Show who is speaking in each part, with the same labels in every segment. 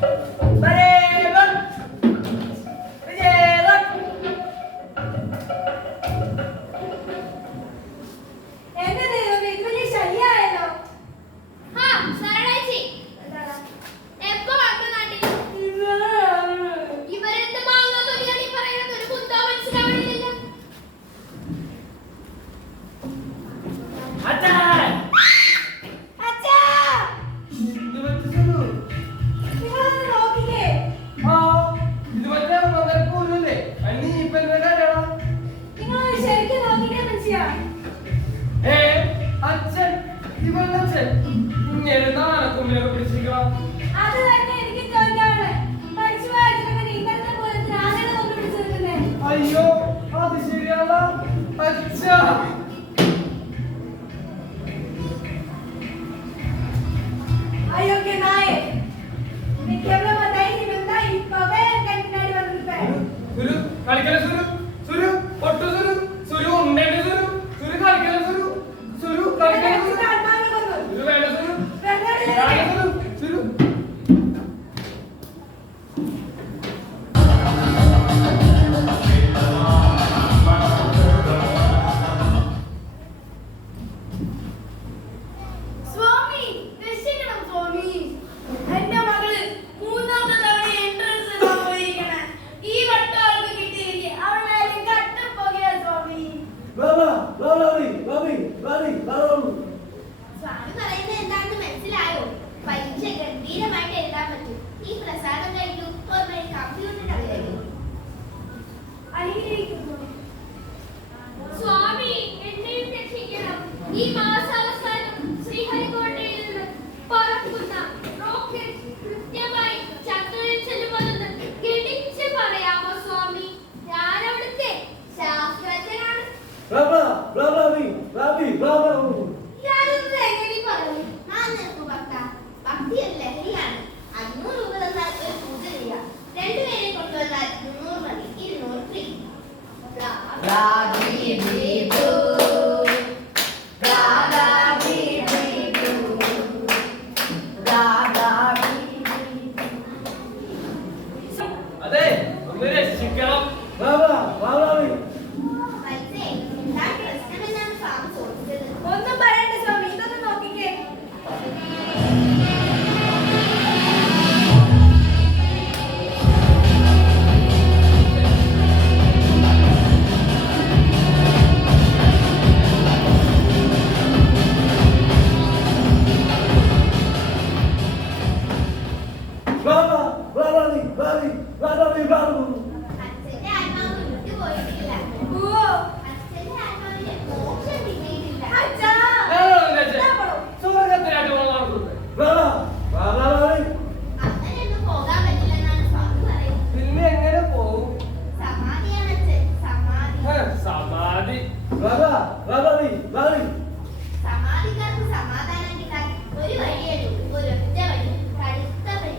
Speaker 1: Thank you.
Speaker 2: അയ്യോ അത് ശരിയല്ല. അച്ഛാ
Speaker 3: സമാധി. സമാധിക്കാർക്ക് സമാധാനം കിട്ടാൻ ഒരു വഴിയേ ഒരൊറ്റ വഴി കടുത്ത വഴി.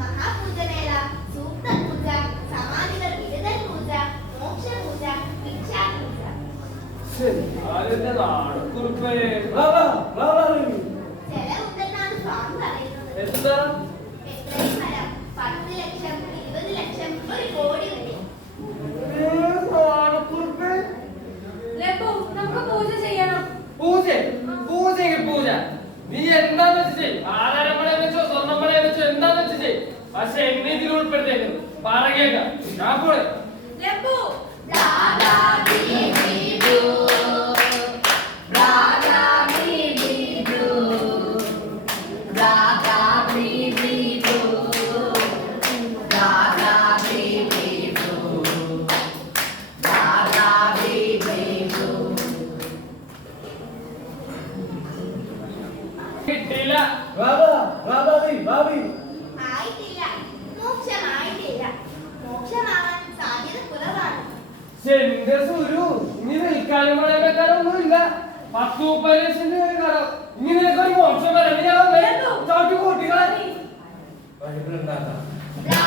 Speaker 3: മഹാപൂജമേള സൂക്തപൂജ സമാധികൾ വിരുദ്ധ പൂജ മോക്ഷപൂജ ഭിക്ഷാപൂജ
Speaker 2: ശരി. ആരുടെ നാടക്കുറിപ്പേ
Speaker 3: ചെലവുണ്ടെന്നാണ് സ്വാമി പറയുന്നത്.
Speaker 2: എന്താ
Speaker 3: এটা না পড়ে লেবু রা রা বি বি
Speaker 2: ব্লু
Speaker 1: রা রা বি বি
Speaker 2: ব্লু রা রা বি বি ব্লু রা রা বি বি ব্লু রা রা বি বি ব্লু টিলা। বাবা বাবা বি বাবি
Speaker 1: আই
Speaker 2: টিলা।
Speaker 3: মুখ চালাই മോക്ഷമാവാൻ സാധ്യത കുറവാണ്.
Speaker 2: എന്റെ സുരു ഇനി നിൽക്കാനും വെക്കാനൊന്നുമില്ല പത്ത് മുപ്പത് ലക്ഷം രൂപ കടം. ഇനി നിനക്ക് ഒരു മോശം ചവിട്ടി കൂട്ടികളെ വഴികളുണ്ടാക്കാം
Speaker 3: ആ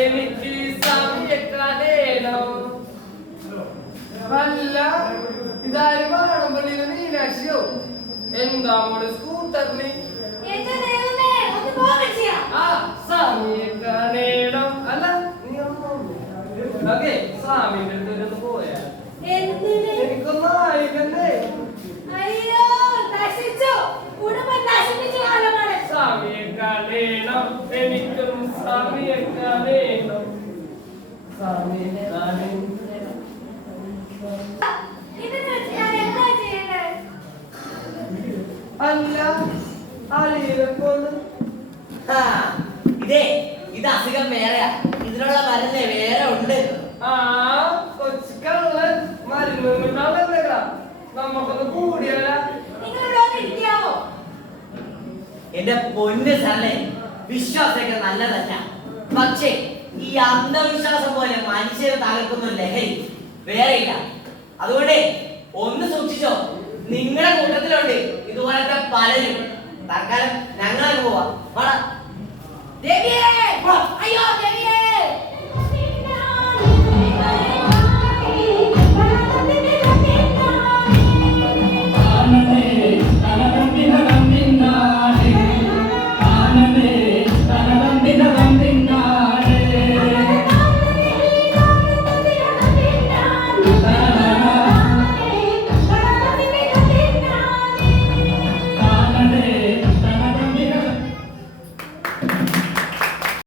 Speaker 2: എനിക്ക് സമയക്കാലേനോ അല്ല ഇതാരും വേണം പള്ളിയിലെ മീനാക്ഷിയോ? എന്താ നമ്മുടെ സ്കൂട്ടറിന്? സമയക്കാലേണം അല്ല നീ സ്വാമിന്റെ അടുത്ത് അല്ല
Speaker 4: ഇതേ ഇത് അസുഖം വേറെയാ. ഇതിനുള്ള മരുന്ന് വേറെ ഉണ്ട്.
Speaker 2: ആ കൊച്ചിക്കള്ളൻ മരുന്ന് നമുക്കൊന്ന് കൂടിയല്ല
Speaker 4: എന്റെ പൊന്ന് സാറേ വിശ്വാസമൊക്കെ നല്ലതല്ല. പക്ഷേ ഈ അന്ധവിശ്വാസം പോലെ മനുഷ്യരെ തകർക്കുന്ന ലഹരി ഇല്ല അതുകൊണ്ട് ഒന്ന് സൂക്ഷിച്ചോ. നിങ്ങളുടെ കൂട്ടത്തിലുണ്ട് ഇതുപോലത്തെ പലരും. തൽക്കാലം ഞങ്ങളെ പോവാ. അയ്യോ ദേവിയേ!